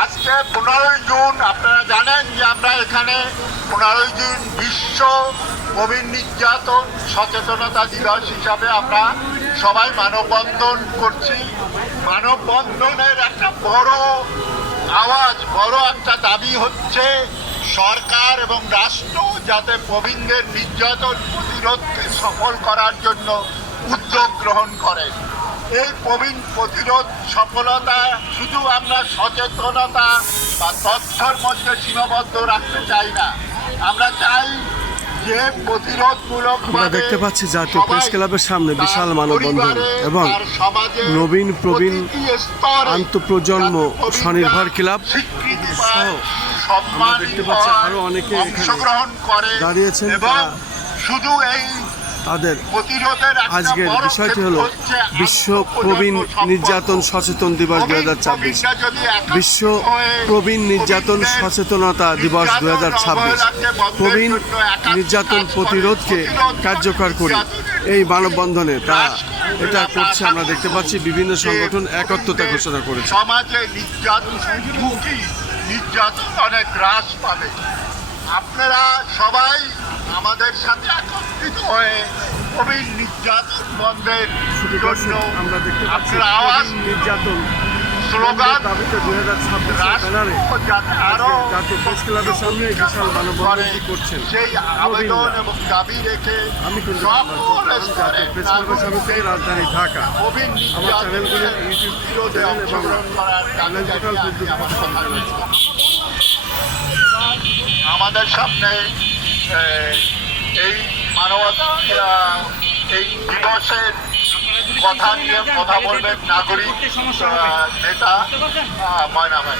আজকে 15ই জুন, আপনারা জানেন যে আমরা এখানে 15ই জুন বিশ্ব প্রবীণ নির্যাতন সচেতনতা দিবস হিসাবে আমরা সবাই মানববন্ধন করছি। মানববন্ধনের একটা বড় আওয়াজ, বড় একটা দাবি হচ্ছে সরকার এবং রাষ্ট্র যাতে প্রবীণদের নির্যাতন প্রতিরোধকে সফল করার জন্য উদ্যোগ গ্রহণ করে। এই প্রবীণ প্রতিরোধ সফলতা শুধু আমরা সচেতনতা বা তথ্যের মধ্যে সীমাবদ্ধ রাখতে চাই না, আমরা চাই যে প্রতিরোধমূলক। আমরা দেখতে পাচ্ছি জাতীয় প্রেস ক্লাবের সামনে বিশাল মানববন্ধন এবং নবীন প্রবীণ আন্তঃপ্রজন্ম স্বনির্ভর ক্লাব সহ আমরা দেখতে পাচ্ছি আরো অনেকে অংশগ্রহণ করে দাঁড়িয়েছেন। শুধু এই তাদের প্রতিরোধের আজকের বিষয়টি হলো বিশ্ব প্রবীণ নির্যাতন সচেতন দিবস 2026, বিশ্ব প্রবীণ নির্যাতন সচেতনতা দিবস 2026। প্রবীণ নির্যাতন প্রতিরোধকে কার্যকর করি এই মানববন্ধনে এটা করছে। আমরা দেখতে পাচ্ছি বিভিন্ন সংগঠন একত্রতা ঘোষণা করেছে। সমাজে নির্যাতন অনেক হ্রাস পাবে। আপনারা সবাই আমাদের সাথে একত্রিত হয়ে প্রবীণ নির্যাতন বন্ধের জন্য আমরা দেখতে পাচ্ছি আওয়াজ নির্যাতন স্লোগান দাবিতে 2026 ব্যানারে জাতীয় প্রেস ক্লাবের সামনে বিশাল মানববন্ধন করছেন। সেই আবেদন এবং দাবি রেখে আমি কিন্তু জাতীয় প্রেস ক্লাবের সামনে থেকে রাজধানী ঢাকা প্রবীণ আমার চ্যানেলগুলো ইউটিউব বিরোধে অংশগ্রহণ করার আমাদের সামনে এই মানবতা এই দিবসের কথা নিয়ে কথা বলবেন নাগরিক নেতা ময়না ভাই।